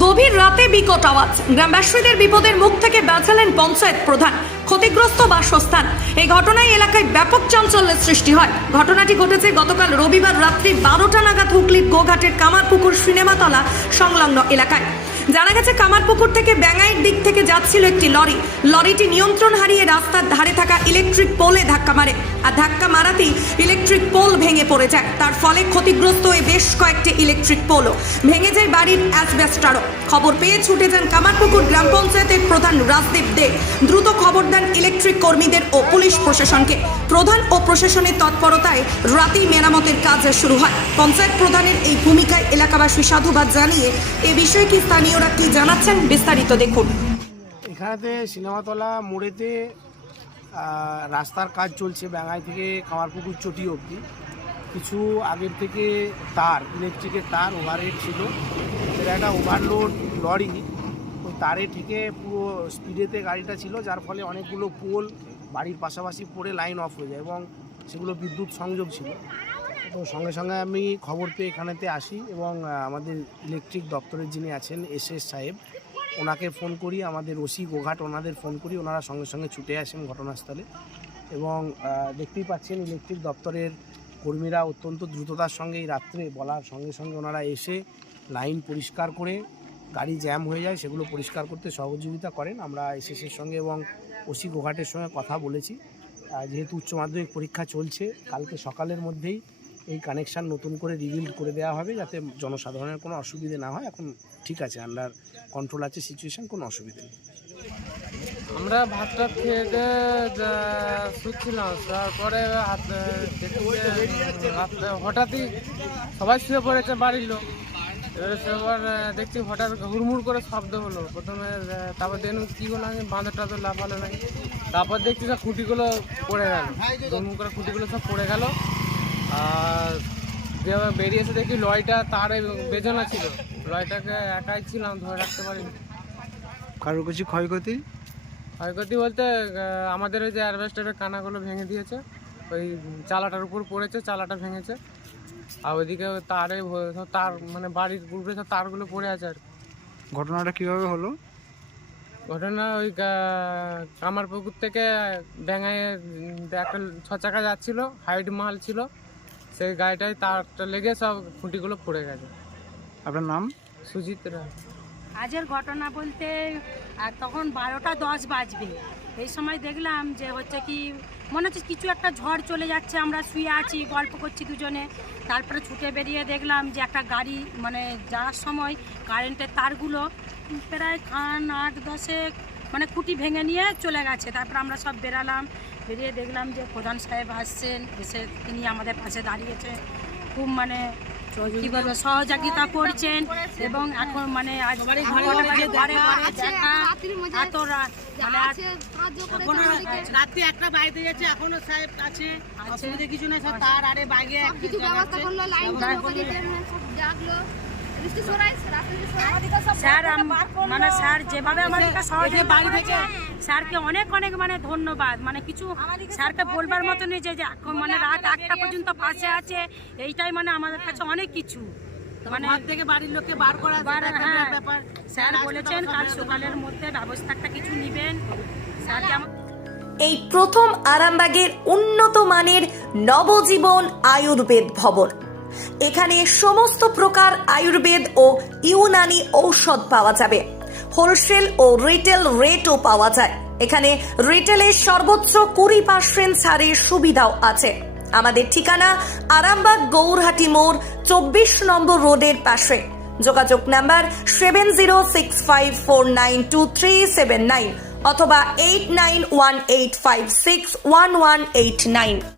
গভীর রাতে বিকট আওয়াজ, গ্রামবাসীদের বিপদের মুখ থেকে বাঁচালেন পঞ্চায়েত প্রধান। ক্ষতিগ্রস্ত বাসস্থান। এই ঘটনায় এলাকায় ব্যাপক চাঞ্চল্যের সৃষ্টি হয়। ঘটনাটি ঘটেছে গতকাল রবিবার রাত্রি 12টা নাগাদ হুগলির গোঘাটের কামারপুকুর সিনেমাতলা সংলগ্ন এলাকায়। জানা গেছে কামারপুকুর থেকে ব্যাঙ্গাইয়ের দিক থেকে যাচ্ছিল একটি লরি। লরিটি নিয়ন্ত্রণ হারিয়ে রাস্তার ধারে থাকা ইলেকট্রিক পোলে ধাক্কা মারে, আর ধাক্কা মারাতেই ইলেকট্রিক পোল ভেঙে পড়ে যায়। তার ফলে ক্ষতিগ্রস্ত হয়ে বেশ কয়েকটি ইলেকট্রিক পোলও ভেঙে যায়, বাড়ির অ্যাসবেস্টারও। খবর পেয়ে ছুটে যান কামারপুকুর গ্রাম পঞ্চায়েতের প্রধান রাজদীপ দে। দ্রুত খবর দেন ইলেকট্রিক কর্মীদের ও পুলিশ প্রশাসনকে। প্রধান ও প্রশাসনের তৎপরতায় রাতেই মেরামতের কাজ শুরু হয়। পঞ্চায়েত প্রধানের এই ভূমিকায় এলাকাবাসী সাধুবাদ জানিয়ে এ বিষয়ে কি স্থানীয়রা কি জানাচ্ছেন বিস্তারিত দেখুন। এখানেতে সিনেমাতলা মোড়েতে রাস্তার কাজ চলছে, ব্যাঙ্গাই থেকে কামারপুকুর চটি অবধি। কিছু আগের থেকে তার, ইলেকট্রিকের তার ওভারহেড ছিল। এর একটা ওভারলোড লরি ওই তারে থেকে পুরো স্পিডেতে গাড়িটা ছিল, যার ফলে অনেকগুলো পোল বাড়ির পাশাপাশি পড়ে লাইন অফ হয়ে যায় এবং সেগুলো বিদ্যুৎ সংযোগ ছিল। তো সঙ্গে সঙ্গে আমি খবর পেয়ে এখানেতে আসি এবং আমাদের ইলেকট্রিক দপ্তরের যিনি আছেন এস সাহেব, ওনাকে ফোন করি, আমাদের ওসি গোঘাট ওনাদের ফোন করি। ওনারা সঙ্গে সঙ্গে ছুটে আসেন ঘটনাস্থলে এবং দেখতেই পাচ্ছেন ইলেকট্রিক দপ্তরের কর্মীরা অত্যন্ত দ্রুততার সঙ্গে এই রাত্রে বলার সঙ্গে সঙ্গে ওনারা এসে লাইন পরিষ্কার করে, গাড়ি জ্যাম হয়ে যায় সেগুলো পরিষ্কার করতে সহযোগিতা করেন। আমরা এসএসের সঙ্গে এবং ওসি গোঘাটের সঙ্গে কথা বলেছি। যেহেতু উচ্চ মাধ্যমিক পরীক্ষা চলছে, কালকে সকালের মধ্যেই এই কানেকশান নতুন করে রিবিল্ড করে দেওয়া হবে, যাতে জনসাধারণের কোনো অসুবিধে না হয়। এখন ঠিক আছে, আন্ডার কন্ট্রোল আছে সিচুয়েশান, কোনো অসুবিধা নেই। আমরা ভাতটা খেয়ে শুচ্ছিলাম, তারপরে হঠাৎই সবাই শুয়ে পড়েছে বাড়ির লোক। এবারে সবার দেখছি হঠাৎ হুড়মুড় করে শব্দ হলো প্রথমে, তারপর দেখুন কী হলো, আমি বাঁধটা তো লাফালো নাই। তারপর দেখছি সব খুঁটিগুলো পড়ে গেল, হুড়মুড় করে খুঁটিগুলো সব পড়ে গেল। আর যেভাবে বেরিয়েছে দেখি লরিটা তারে বেজনা ছিল, লরিটাকে একাই ছিলাম, ধরে রাখতে পারিনি। কারোর কিছু ক্ষয়ক্ষতি? ক্ষয়ক্ষতি বলতে আমাদের ওই যে অ্যাসবেস্টারের কানাগুলো ভেঙে দিয়েছে, ওই চালাটার উপর পড়েছে, চালাটা ভেঙেছে। আর ওইদিকে তারে তার মানে বাড়ির উপরে সব তারগুলো পড়ে আছে আর। ঘটনাটা কিভাবে হলো? ঘটনা ওই কামারপুকুর থেকে ব্যাঙ্গাইয়ে একটা 6 চাকা যাচ্ছিল, হাইট মাল ছিল, সেই গাড়িটায় তারটা লেগে সব খুঁটিগুলো পড়ে গেছে। আপনার নাম? সুজিত রায়। আজের ঘটনা বলতে তখন 12টা 10 বাজবে, এই সময় দেখলাম যে হচ্ছে কি মনে হচ্ছে কিছু একটা ঝড় চলে যাচ্ছে। আমরা শুয়ে আছি, গল্প করছি দুজনে। তারপরে ছুটে বেরিয়ে দেখলাম যে একটা গাড়ি মানে যাওয়ার সময় কারেন্টের তারগুলো প্রায় 8-10 মানে খুঁটি ভেঙে নিয়ে চলে গেছে। তারপর আমরা সব বেরালাম, বেরিয়ে দেখলাম যে প্রধান সাহেব আসছেন, এসে তিনি আমাদের পাশে দাঁড়িয়েছে, খুব মানে কি বলবো সহযোগিতা করছেন। এবং এখন মানে ঘরে ঘরে দেখা এত মানে রাত্রি 1টা বাড়িতে যাচ্ছে, এখনো সাহেব আছে, অসুবিধা কিছু নেই। তার আরে বাইরে কিছু ব্যবস্থা করলো, লাইন জাগলো। স্যার মানে স্যার যেভাবে আমাদেরকে সহজে বাড়ি থেকে স্যারকে অনেক অনেক মানে ধন্যবাদ। মানে কিছু স্যারকে বলবার মতো নেই যে মানে রাত 1টা পর্যন্ত পাশে আছে, এইটাই মানে আমাদের কাছে অনেক কিছু। মানে ঘর থেকে বাড়ির লোককে বার করা ব্যাপার। স্যার বলেছেন কাল সকালের মধ্যে ব্যবস্থাটা কিছু নেবেন। স্যার এই প্রথম আরামবাগের উন্নত মানের নবজীবন আয়ুর্বেদ ভবন। এখানে সমস্ত প্রকার আয়ুর্বেদ ও ইউনানি ঔষধ পাওয়া যাবে। হোলসেল ও রিটেল রেটও পাওয়া যায়। এখানে রিটেলের সর্বোচ্চ 20% ছাড়ের সুবিধাও আছে। আমাদের ঠিকানা আরামবাগ গৌরহাটি মোড় 24 নম্বর রোডের পাশে। যোগাযোগ নাম্বার 7065492379 অথবা 8918561189।